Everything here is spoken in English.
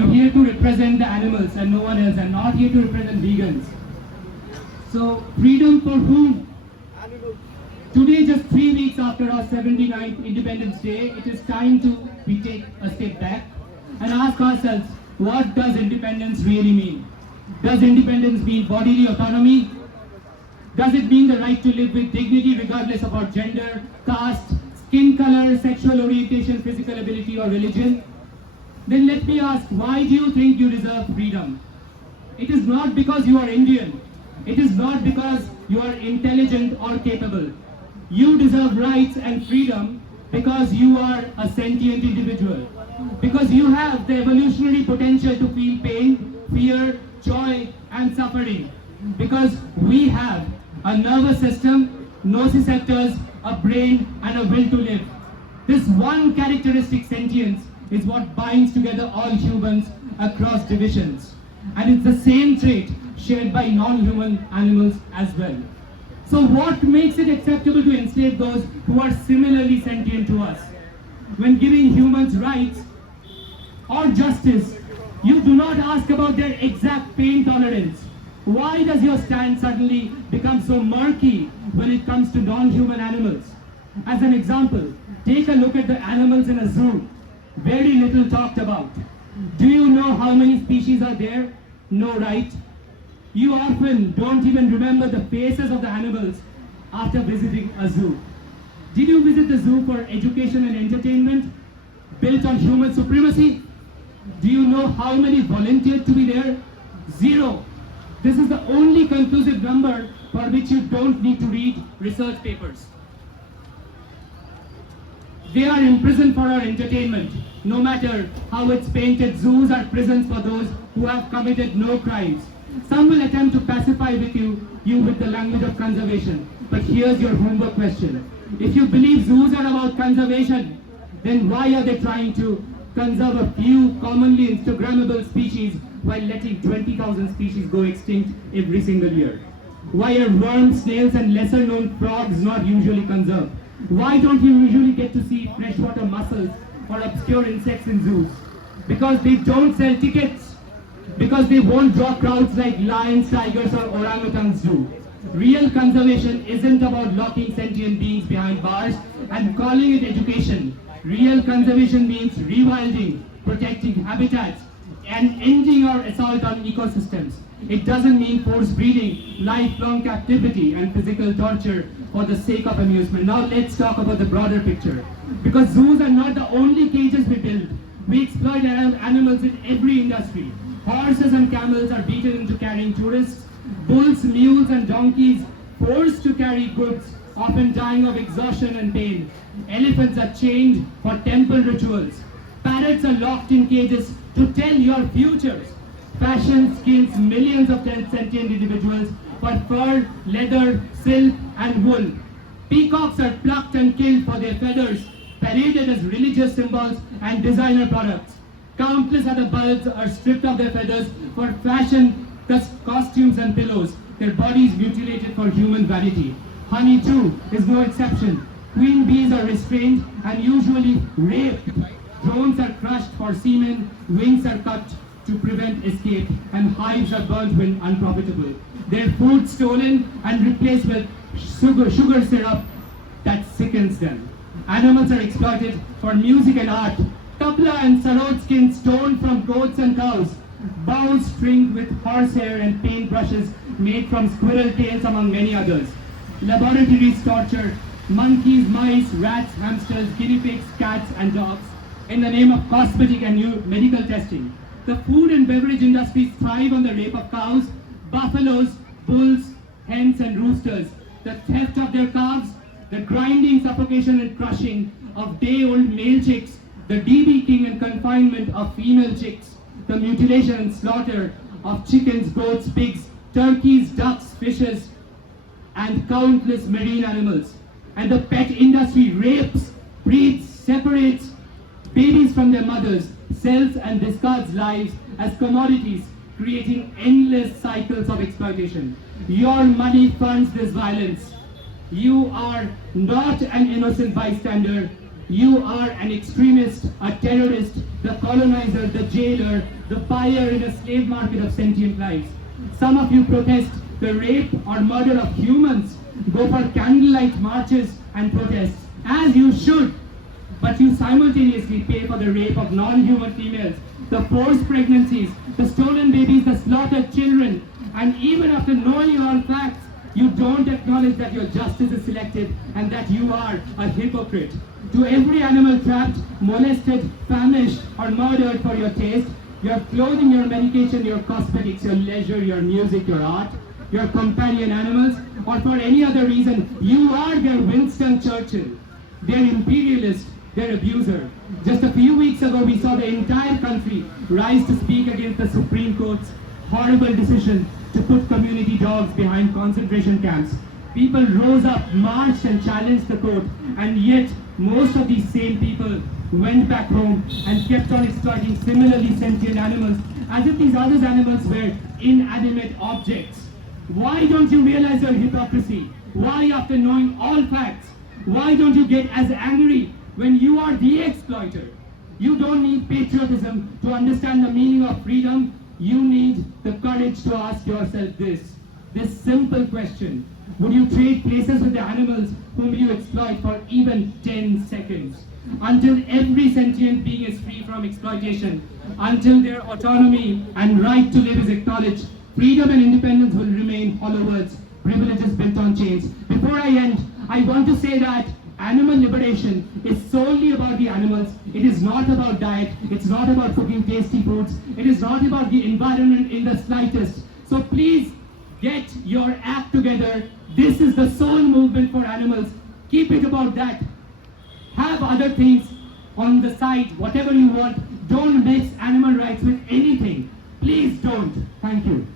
I'm here to represent the animals and no one else. I'm not here to represent vegans. So, freedom for whom? Today, just 3 weeks after our 79th Independence Day, it is time to we take a step back and ask ourselves, what does independence really mean? Does independence mean bodily autonomy? Does it mean the right to live with dignity regardless of our gender, caste, skin color, sexual orientation, physical ability or religion? Then let me ask, why do you think you deserve freedom? It is not because you are Indian. It is not because you are intelligent or capable. You deserve rights and freedom because you are a sentient individual. Because you have the evolutionary potential to feel pain, fear, joy and suffering. Because we have a nervous system, nociceptors, a brain and a will to live. This one characteristic, sentience, is what binds together all humans across divisions. And it's the same trait shared by non-human animals as well. So what makes it acceptable to enslave those who are similarly sentient to us? When giving humans rights or justice, you do not ask about their exact pain tolerance. Why does your stand suddenly become so murky when it comes to non-human animals? As an example, take a look at the animals in a zoo. Very little talked about. Do you know how many species are there? No, right? You often don't even remember the faces of the animals after visiting a zoo. Did you visit the zoo for education and entertainment, built on human supremacy? Do you know how many volunteered to be there? 0. This is the only conclusive number for which you don't need to read research papers. They are imprisoned for our entertainment. No matter how it's painted, zoos are prisons for those who have committed no crimes. Some will attempt to pacify you with the language of conservation. But here's your homework question. If you believe zoos are about conservation, then why are they trying to conserve a few commonly Instagrammable species while letting 20,000 species go extinct every single year? Why are worms, snails and lesser known frogs not usually conserved? Why don't you usually get to see freshwater mussels or obscure insects in zoos? Because they don't sell tickets. Because they won't draw crowds like lions, tigers or orangutans do. Real conservation isn't about locking sentient beings behind bars and calling it education. Real conservation means rewilding, protecting habitats, and ending our assault on ecosystems. It doesn't mean forced breeding, lifelong captivity, and physical torture for the sake of amusement. Now let's talk about the broader picture. Because zoos are not the only cages we build. We exploit animals in every industry. Horses and camels are beaten into carrying tourists. Bulls, mules, and donkeys forced to carry goods, often dying of exhaustion and pain. Elephants are chained for temple rituals. Parrots are locked in cages to tell your futures. Fashion skins millions of sentient individuals for fur, leather, silk, and wool. Peacocks are plucked and killed for their feathers, paraded as religious symbols and designer products. Countless other birds are stripped of their feathers for fashion, costumes and pillows, their bodies mutilated for human vanity. Honey too is no exception. Queen bees are restrained and usually raped. Drones are crushed for semen, wings are cut to prevent escape, and hives are burnt when unprofitable. Their food stolen and replaced with sugar syrup that sickens them. Animals are exploited for music and art. Tabla and sarod skin stoned from goats and cows. Bows stringed with horsehair and paintbrushes made from squirrel tails, among many others. Laboratories torture monkeys, mice, rats, hamsters, guinea pigs, cats and dogs in the name of cosmetic and new medical testing. The food and beverage industries thrive on the rape of cows, buffaloes, bulls, hens and roosters, the theft of their calves, the grinding, suffocation and crushing of day-old male chicks, the debeaking and confinement of female chicks, the mutilation and slaughter of chickens, goats, pigs, turkeys, ducks, fishes, and countless marine animals. And the pet industry rapes, breeds, separates babies from their mothers, sells and discards lives as commodities, creating endless cycles of exploitation. Your money funds this violence. You are not an innocent bystander. You are an extremist, a terrorist, the colonizer, the jailer, the buyer in a slave market of sentient lives. Some of you protest the rape or murder of humans, go for candlelight marches and protests, as you should. But you simultaneously pay for the rape of non-human females, the forced pregnancies, the stolen babies, the slaughtered children, and even after knowing all facts, you don't acknowledge that your justice is selective and that you are a hypocrite. To every animal trapped, molested, famished, or murdered for your taste, your clothing, your medication, your cosmetics, your leisure, your music, your art, your companion animals, or for any other reason, you are their Winston Churchill, their imperialist, their abuser. Just a few weeks ago, we saw the entire country rise to speak against the Supreme Court's horrible decision to put community dogs behind concentration camps. People rose up, marched and challenged the court, and yet most of these same people went back home and kept on exploiting similarly sentient animals as if these other animals were inanimate objects. Why don't you realize your hypocrisy? Why, after knowing all facts, why don't you get as angry when you are the exploiter? You don't need patriotism to understand the meaning of freedom. You need the courage to ask yourself this simple question. Would you trade places with the animals whom you exploit for even 10 seconds? Until every sentient being is free from exploitation, until their autonomy and right to live is acknowledged, freedom and independence will remain hollow words, privileges built on chains. Before I end, I want to say that animal liberation is solely about the animals. It is not about diet. It's not about cooking tasty foods. It is not about the environment in the slightest. So please get your act together. This is the sole movement for animals. Keep it about that. Have other things on the side, whatever you want. Don't mix animal rights with anything. Please don't. Thank you.